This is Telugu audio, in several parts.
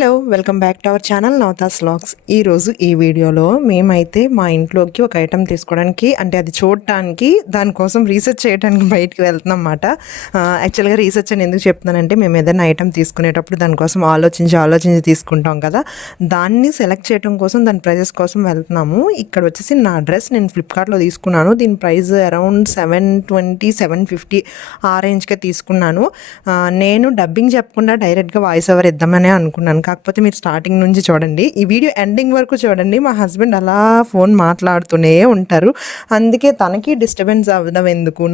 Hello welcome back to our channel Navatha's vlogs. ఈరోజు ఈ వీడియోలో మేమైతే మా ఇంట్లోకి ఒక ఐటెం తీసుకోవడానికి, అంటే అది చూడటానికి, దానికోసం రీసెర్చ్ చేయడానికి బయటికి వెళ్తున్నాం అన్నమాట. యాక్చువల్గా రీసెర్చ్ అని ఎందుకు చెప్తున్నానంటే, మేము ఏదైనా ఐటెం తీసుకునేటప్పుడు దానికోసం ఆలోచించి తీసుకుంటాం కదా, దాన్ని సెలెక్ట్ చేయడం కోసం, దాని ప్రైజెస్ కోసం వెళ్తున్నాము. ఇక్కడ వచ్చేసి నా డ్రెస్ నేను ఫ్లిప్కార్ట్లో తీసుకున్నాను. దీని ప్రైస్ అరౌండ్ 720 750 ఆ రేంజ్కే తీసుకున్నాను. నేను డబ్బింగ్ చెప్పకుండా డైరెక్ట్గా వాయిస్ ఓవర్ ఇద్దామనే అనుకున్నాను. కాకపోతే మీరు స్టార్టింగ్ నుంచి చూడండి, ఈ వీడియో ఎండింగ్ వరకు చూడండి. మా హస్బెండ్ అలా ఫోన్ మాట్లాడుతూనే ఉంటారు. అందుకే తనకి డిస్టర్బెన్స్ అవ్వడం ఎందుకు,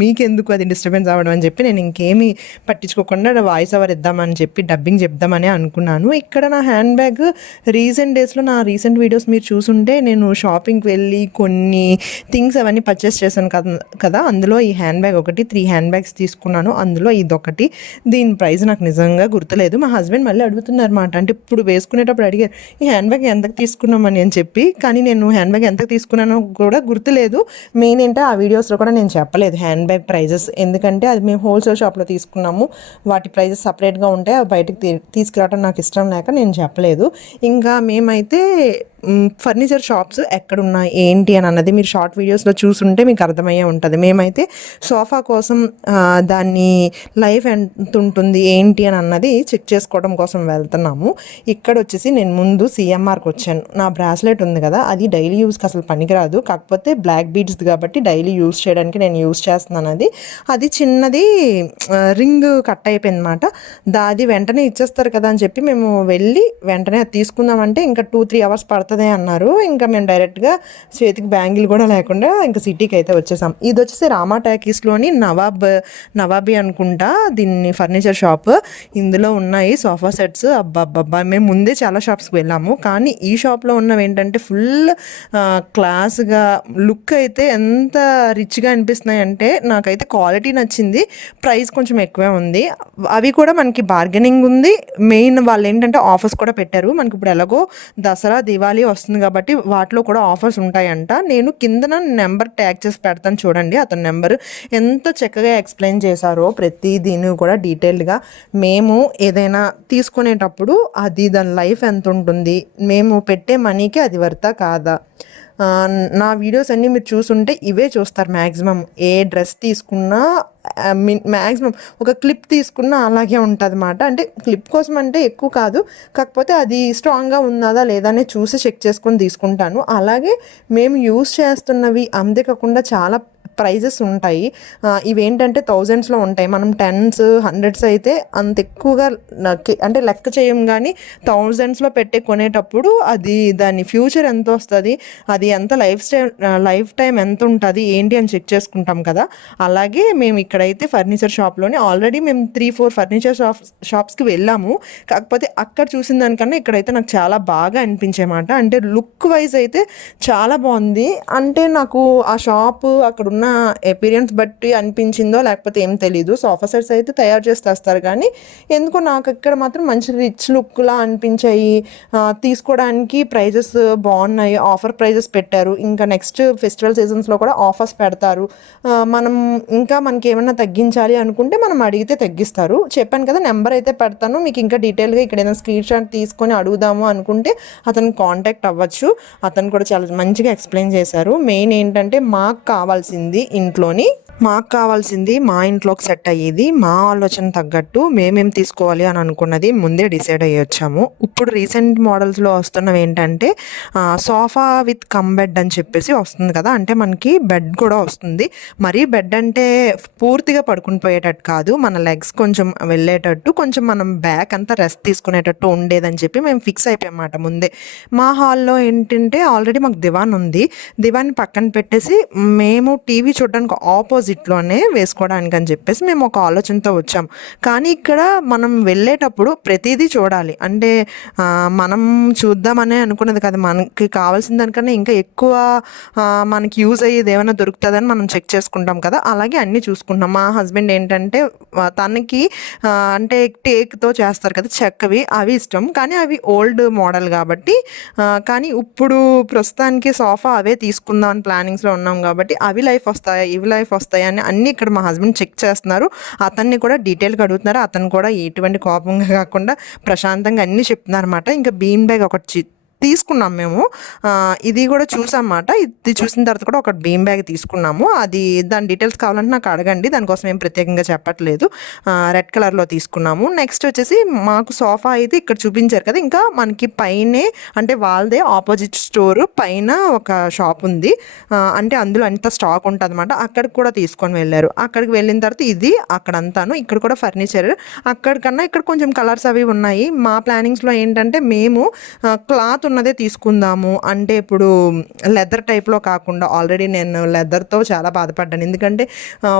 మీకెందుకు అది డిస్టర్బెన్స్ అవ్వడం అని చెప్పి నేను ఇంకేమీ పట్టించుకోకుండా వాయిస్ ఓవర్ ఇద్దామని చెప్పి డబ్బింగ్ చెప్దామని అనుకున్నాను. ఇక్కడ నా హ్యాండ్ బ్యాగ్ రీసెంట్ డేస్లో నా రీసెంట్ వీడియోస్ మీరు చూసుంటే నేను షాపింగ్కి వెళ్ళి కొన్ని థింగ్స్ అవన్నీ పర్చేస్ చేశాను కదా. అందులో ఈ హ్యాండ్ బ్యాగ్ ఒకటి, 3 హ్యాండ్ బ్యాగ్స్ తీసుకున్నాను. అందులో ఇదొకటి. దీని ప్రైస్ నాకు నిజంగా గుర్తులేదు. మా హస్బెండ్ మళ్ళీ అడుగుతున్నారన్నమాట. అంటే ఇప్పుడు వేసుకునేటప్పుడు అడిగారు, ఈ హ్యాండ్ బ్యాగ్ ఎంతకు తీసుకున్నామని అని చెప్పి. కానీ నేను హ్యాండ్ బ్యాగ్ ఎంతకు తీసుకున్నానో కూడా గుర్తులేదు. మెయిన్ ఏంటో ఆ వీడియోస్లో కూడా నేను చెప్పలేదు హ్యాండ్ బ్యాగ్ ప్రైజెస్. ఎందుకంటే అది మేము హోల్సేల్ షాప్లో తీసుకున్నాము. వాటి ప్రైజెస్ సపరేట్గా ఉంటాయి. అవి బయటకు తీసుకురావడం నాకు ఇష్టం లేక నేను చెప్పలేదు. ఇంకా మేమైతే ఫర్నిచర్ షాప్స్ ఎక్కడున్నాయి ఏంటి అని అన్నది మీరు షార్ట్ వీడియోస్లో చూసుంటే మీకు అర్థమయ్యే ఉంటుంది. మేమైతే సోఫా కోసం దాన్ని లైఫ్ ఎంత ఉంటుంది ఏంటి అని అన్నది చెక్ చేసుకోవడం కోసం వెళ్తున్నాము. ఇక్కడ వచ్చేసి నేను ముందు సిఎంఆర్కి వచ్చాను. నా బ్రాస్లెట్ ఉంది కదా, అది డైలీ యూస్కి అసలు పనికిరాదు. కాకపోతే బ్లాక్ బీడ్స్ కాబట్టి డైలీ యూస్ చేయడానికి నేను యూస్ చేస్తున్నాను. అది చిన్నది రింగ్ కట్ అయిపోయింది అనమాట. అది వెంటనే ఇచ్చేస్తారు కదా అని చెప్పి మేము వెళ్ళి వెంటనే అది తీసుకుందామంటే ఇంకా 2-3 అవర్స్ పడుతుంది అన్నారు. ఇంకా మేము డైరెక్ట్గా చేతికి బ్యాంగిల్ కూడా లేకుండా ఇంకా సిటీకి అయితే వచ్చేసాం. ఇది వచ్చేసి రామా టాకీస్లోని నవాబీ అనుకుంటా దీన్ని ఫర్నిచర్ షాప్. ఇందులో ఉన్నాయి సోఫా సెట్స్. అబ్బాబ్బా, మేము ముందే చాలా షాప్స్కి వెళ్ళాము, కానీ ఈ షాప్లో ఉన్నవి ఏంటంటే ఫుల్ క్లాస్గా, లుక్ అయితే ఎంత రిచ్గా అనిపిస్తున్నాయి అంటే నాకైతే క్వాలిటీ నచ్చింది. ప్రైస్ కొంచెం ఎక్కువే ఉంది. అవి కూడా మనకి బార్గెనింగ్ ఉంది. మెయిన్ వాళ్ళు ఏంటంటే ఆఫర్స్ కూడా పెట్టారు. మనకి ఇప్పుడు ఎలాగో దసరా దివాళీ వస్తుంది కాబట్టి వాటిలో కూడా ఆఫర్స్ ఉంటాయంట. నేను కిందన నెంబర్ ట్యాగ్ చేసి పెడతాను చూడండి. అతని నెంబర్ ఎంత చక్కగా ఎక్స్ప్లెయిన్ చేశారో ప్రతి దీన్ని కూడా డీటెయిల్డ్గా. మేము ఏదైనా తీసుకునేటప్పుడు అది దాని లైఫ్ ఎంత ఉంటుంది, మేము పెట్టే మనీకి అది వర్తా కాదా. నా వీడియోస్ అన్నీ మీరు చూసుంటే ఇవే చూస్తారు మ్యాక్సిమం. ఏ డ్రెస్ తీసుకున్నా మ్యాక్సిమం ఒక క్లిప్ తీసుకున్నా అలాగే ఉంటుంది అన్నమాట. అంటే క్లిప్ కోసం అంటే ఎక్కువ కాదు, కాకపోతే అది స్ట్రాంగ్గా ఉన్నదా లేదా అని చూసి చెక్ చేసుకొని తీసుకుంటాను. అలాగే మేము యూస్ చేస్తున్నవి అంతేకాకుండా చాలా ప్రైజెస్ ఉంటాయి. ఇవేంటంటే థౌజండ్స్లో ఉంటాయి. మనం 10s 100s అయితే అంత ఎక్కువగా అంటే లెక్క చేయం, కానీ థౌజండ్స్లో పెట్టే కొనేటప్పుడు అది దాని ఫ్యూచర్ ఎంత వస్తుంది, అది ఎంత లైఫ్ టైం ఎంత ఉంటుంది ఏంటి అని చెక్ చేసుకుంటాం కదా. అలాగే మేము ఇక్కడైతే ఫర్నిచర్ షాప్లోనే ఆల్రెడీ మేము 3-4 ఫర్నిచర్ షాప్స్కి వెళ్ళాము. కాకపోతే అక్కడ చూసిన దానికన్నా ఇక్కడైతే నాకు చాలా బాగా అనిపించేమాట. అంటే లుక్ వైజ్ అయితే చాలా బాగుంది. అంటే నాకు ఆ షాపు అక్కడ ఉన్న ఎపీరియన్స్ బట్టి అనిపించిందో లేకపోతే ఏం తెలీదు. సోఫా సెట్స్ అయితే తయారు చేసి తెస్తారు, కానీ ఎందుకో నాకు ఇక్కడ మాత్రం మంచి రిచ్ లుక్లా అనిపించాయి. తీసుకోవడానికి ప్రైజెస్ బాగున్నాయి. ఆఫర్ ప్రైజెస్ పెట్టారు. ఇంకా నెక్స్ట్ ఫెస్టివల్ సీజన్స్లో కూడా ఆఫర్స్ పెడతారు. మనం ఇంకా మనకి ఏమైనా తగ్గించాలి అనుకుంటే మనం అడిగితే తగ్గిస్తారు. చెప్పాను కదా, నెంబర్ అయితే పెడతాను మీకు. ఇంకా డీటెయిల్గా ఇక్కడ ఏదైనా స్క్రీన్ షాట్ తీసుకొని అడుగుదాము అనుకుంటే అతను కాంటాక్ట్ అవ్వచ్చు. అతను కూడా చాలా మంచిగా ఎక్స్ప్లెయిన్ చేశారు. మెయిన్ ఏంటంటే మాకు కావాల్సింది మా ఇంట్లోకి సెట్ అయ్యేది, మా ఆలోచన తగ్గట్టు మేమేం తీసుకోవాలి అని అనుకున్నది ముందే డిసైడ్ అయ్యి వచ్చాము. ఇప్పుడు రీసెంట్ మోడల్స్లో వస్తున్నవి ఏంటంటే సోఫా విత్ కమ్ బెడ్ అని చెప్పేసి వస్తుంది కదా. అంటే మనకి బెడ్ కూడా వస్తుంది. మరీ బెడ్ అంటే పూర్తిగా పడుకుని పోయేటట్టు కాదు, మన లెగ్స్ కొంచెం వెళ్ళేటట్టు, కొంచెం మనం బ్యాక్ అంతా రెస్ట్ తీసుకునేటట్టు ఉండేదని చెప్పి మేము ఫిక్స్ అయిపోయామాట ముందే. మా హాల్లో ఏంటంటే ఆల్రెడీ మాకు దివాన్ ఉంది. దివాన్ పక్కన పెట్టేసి మేము టీవీ చూడడానికి ఆపోజిట్లోనే వేసుకోవడానికి అని చెప్పేసి మేము ఒక ఆలోచనతో వచ్చాం. కానీ ఇక్కడ మనం వెళ్ళేటప్పుడు ప్రతిదీ చూడాలి. అంటే మనం చూద్దామనే అనుకున్నది కదా, మనకి కావాల్సిన దానికన్నా ఇంకా ఎక్కువ మనకి యూజ్ అయ్యేది ఏమైనా దొరుకుతుందని మనం చెక్ చేసుకుంటాం కదా. అలాగే అన్నీ చూసుకుంటాం. మా హస్బెండ్ ఏంటంటే తనకి అంటే టేక్తో చేస్తారు కదా చెక్కవి, అవి ఇష్టం. కానీ అవి ఓల్డ్ మోడల్ కాబట్టి, కానీ ఇప్పుడు ప్రస్తుతానికి సోఫా అవే తీసుకుందాం అని ప్లానింగ్స్లో ఉన్నాం కాబట్టి అవి లైఫ్ వస్తాయి ఇవి లైఫ్ వస్తాయి వస్తాయని అన్నీ ఇక్కడ మా హస్బెండ్ చెక్ చేస్తున్నారు. అతన్ని కూడా డీటెయిల్గా అడుగుతున్నారు. అతను కూడా ఎటువంటి కోపంగా కాకుండా ప్రశాంతంగా అన్నీ చెప్తున్నారు అనమాట. ఇంకా బీన్ బ్యాగ్ ఒకటి తీసుకున్నాం మేము. ఇది కూడా చూసామన్నమాట. ఇది చూసిన తర్వాత కూడా ఒక బీమ్ బ్యాగ్ తీసుకున్నాము. అది దాని డీటెయిల్స్ కావాలంటే నాకు అడగండి, దానికోసం ఏం ప్రత్యేకంగా చెప్పట్లేదు. రెడ్ కలర్లో తీసుకున్నాము. నెక్స్ట్ వచ్చేసి మాకు సోఫా అయితే ఇక్కడ చూపించారు కదా, ఇంకా మనకి పైనే అంటే వాళ్ళదే ఆపోజిట్ స్టోర్ పైన ఒక షాప్ ఉంది. అంటే అందులో అంత స్టాక్ ఉంటుంది అనమాట. అక్కడికి కూడా తీసుకొని వెళ్ళారు. అక్కడికి వెళ్ళిన తర్వాత ఇది అక్కడంతాను ఇక్కడ కూడా ఫర్నిచర్ అక్కడికన్నా ఇక్కడ కొంచెం కలర్స్ అవి ఉన్నాయి. మా ప్లానింగ్స్లో ఏంటంటే మేము క్లాత్ ఉన్నదే తీసుకుందాము. అంటే ఇప్పుడు లెదర్ టైప్లో కాకుండా, ఆల్రెడీ నేను లెదర్తో చాలా బాధపడ్డాను. ఎందుకంటే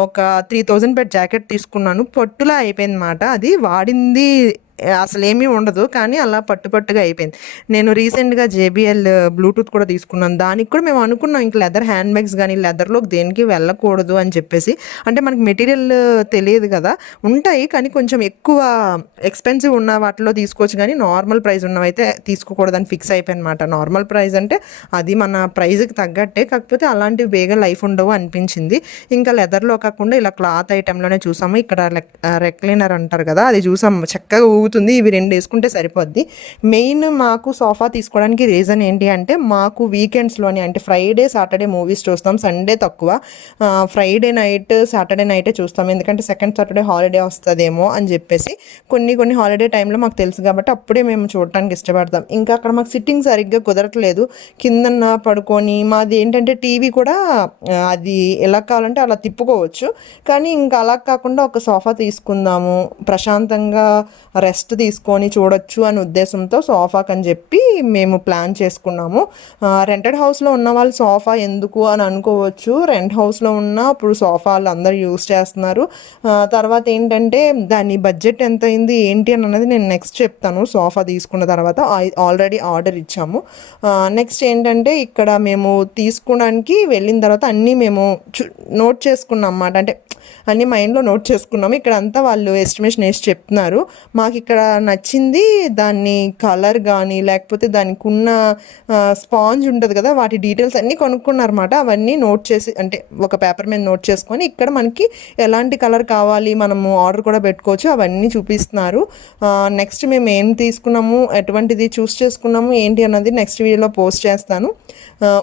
ఒక 3000 పెట్టి జాకెట్ తీసుకున్నాను, పట్టులా అయిపోయింది అన్నమాట. అది వాడింది అసలేమీ ఉండదు, కానీ అలా పట్టుగా అయిపోయింది. నేను రీసెంట్గా JBL బ్లూటూత్ కూడా తీసుకున్నాను. దానికి కూడా మేము అనుకున్నాం ఇంక లెదర్ హ్యాండ్ బ్యాగ్స్ కానీ లెదర్లోకి దేనికి వెళ్ళకూడదు అని చెప్పేసి. అంటే మనకి మెటీరియల్ తెలియదు కదా, ఉంటాయి కానీ కొంచెం ఎక్కువ ఎక్స్పెన్సివ్ ఉన్న వాటిలో తీసుకోవచ్చు, కానీ నార్మల్ ప్రైస్ ఉన్నవైతే తీసుకోకూడదని ఫిక్స్ అయిపోయింది అనమాట. నార్మల్ ప్రైస్ అంటే అది మన ప్రైస్కి తగ్గట్టే, కాకపోతే అలాంటివి బేగా లైఫ్ ఉండవు అనిపించింది. ఇంకా లెదర్లో కాకుండా ఇలా క్లాత్ ఐటెంలోనే చూసాము. ఇక్కడ రెక్లైనర్ అంటారు కదా, అది చూసాము, చక్కగా ఊగుతుంది. ఇవి 2 వేసుకుంటే సరిపోద్ది. మెయిన్ మాకు సోఫా తీసుకోవడానికి రీజన్ ఏంటి అంటే, మాకు వీకెండ్స్లోని అంటే ఫ్రైడే సాటర్డే మూవీస్ చూస్తాం, సండే తక్కువ. ఫ్రైడే నైట్ సాటర్డే నైటే చూస్తాం, ఎందుకంటే సెకండ్ సాటర్డే హాలిడే వస్తుందేమో అని చెప్పేసి. కొన్ని హాలిడే టైంలో మాకు తెలుసు కాబట్టి అప్పుడే మేము చూడటానికి ఇష్టపడతాం. ఇంకా అక్కడ మాకు సిట్టింగ్ సరిగ్గా కుదరట్లేదు, కిందన్న పడుకొని. మాది ఏంటంటే టీవీ కూడా అది ఎలా కావాలంటే అలా తిప్పుకోవచ్చు, కానీ ఇంకా అలా కాకుండా ఒక సోఫా తీసుకుందాము, ప్రశాంతంగా రెస్ట్ తీసుకొని చూడొచ్చు అనే ఉద్దేశంతో సోఫాకి అని చెప్పి మేము ప్లాన్ చేసుకున్నాము. రెంటెడ్ హౌస్లో ఉన్న వాళ్ళు సోఫా ఎందుకు అని అనుకోవచ్చు. రెంట్ హౌస్లో ఉన్న ఇప్పుడు సోఫాలు అందరూ యూజ్ చేస్తున్నారు. తర్వాత ఏంటంటే దాని బడ్జెట్ ఎంత అయింది ఏంటి అని అన్నది నేను నెక్స్ట్ చెప్తాను. సోఫా తీసుకున్న తర్వాత ఆల్రెడీ ఆర్డర్ ఇచ్చాము. నెక్స్ట్ ఏంటంటే ఇక్కడ మేము తీసుకోవడానికి వెళ్ళిన తర్వాత అన్నీ మేము నోట్ చేసుకున్నాం అన్నమాట. అంటే అన్నీ మైండ్లో నోట్ చేసుకున్నాము. ఇక్కడ అంతా వాళ్ళు ఎస్టిమేషన్ వేసి చెప్తున్నారు. మాకు ఇక్కడ నచ్చింది దాన్ని కలర్ కానీ లేకపోతే దానికి ఉన్న స్పాంజ్ ఉంటుంది కదా, వాటి డీటెయిల్స్ అన్నీ కొనుక్కున్నారన్నమాట. అవన్నీ నోట్ చేసి అంటే ఒక పేపర్ మీద నోట్ చేసుకొని ఇక్కడ మనకి ఎలాంటి కలర్ కావాలి మనము ఆర్డర్ కూడా పెట్టుకోవచ్చు, అవన్నీ చూపిస్తున్నారు. నెక్స్ట్ మేము ఏం తీసుకున్నాము, ఎటువంటిది చూస్ చేసుకున్నాము ఏంటి అన్నది నెక్స్ట్ వీడియోలో పోస్ట్ చేస్తాను.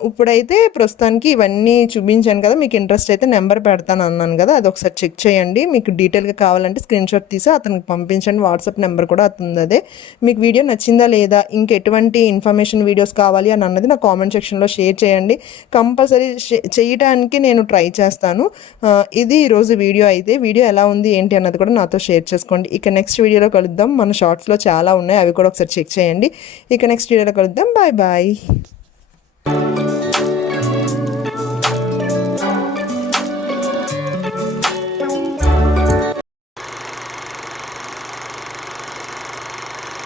ఇప్పుడైతే ప్రస్తుతానికి ఇవన్నీ చూపించాను కదా, మీకు ఇంట్రెస్ట్ అయితే నెంబర్ పెడతాను అన్నాను కదా, అది ఒకసారి చెక్ చేయండి. మీకు డీటెయిల్గా కావాలంటే స్క్రీన్ షాట్ తీసి అతనికి పంపించండి. వాట్సాప్ నెంబర్ కూడా అవుతుంది అదే. మీకు వీడియో నచ్చిందా లేదా, ఇంకెటువంటి ఇన్ఫర్మేషన్ వీడియోస్ కావాలి అని అన్నది నా కామెంట్ సెక్షన్లో షేర్ చేయండి. కంపల్సరీ చేయడానికి నేను ట్రై చేస్తాను. ఇది ఈరోజు వీడియో అయితే. వీడియో ఎలా ఉంది ఏంటి అన్నది కూడా నాతో షేర్ చేసుకోండి. ఇక నెక్స్ట్ వీడియోలో కలుద్దాం. మన షార్ట్స్లో చాలా ఉన్నాయి, అవి కూడా ఒకసారి చెక్ చేయండి. ఇక నెక్స్ట్ వీడియోలో కలుద్దాం. Bye bye.